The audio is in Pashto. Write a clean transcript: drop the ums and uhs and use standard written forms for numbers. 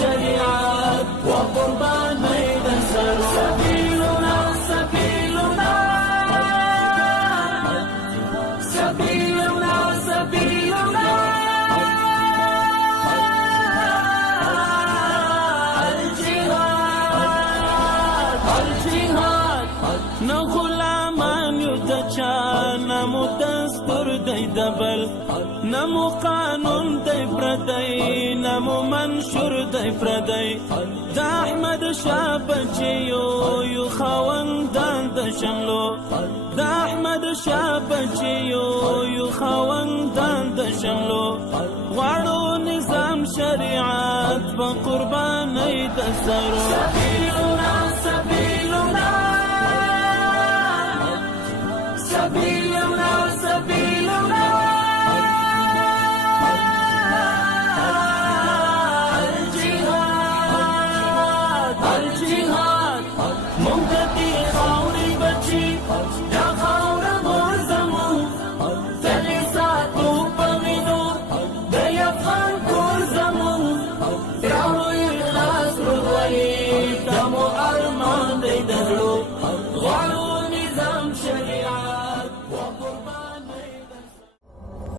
شریعت وقرباني دسر سبيلنا سبيلنا سبيلنا سبيلنا نه غلامان یو د چا نه مو دستور دی دبل نه مو قانون دی پردی نه مو منشور دی پردی د احمد شاه بچیو یو خاوندان د شملو د احمد شاه بچیو یو خاوندان د شملو غواړو نظام شریعت په قربانۍ د سرو سبیلنا سبیلنا سبيلنا سبيلنا الجهاد الجهاد ممتدي خاوري بچي يا خاور مرزمو تلساتو پوينو د يفغان کور زمو راوي اخلاص روي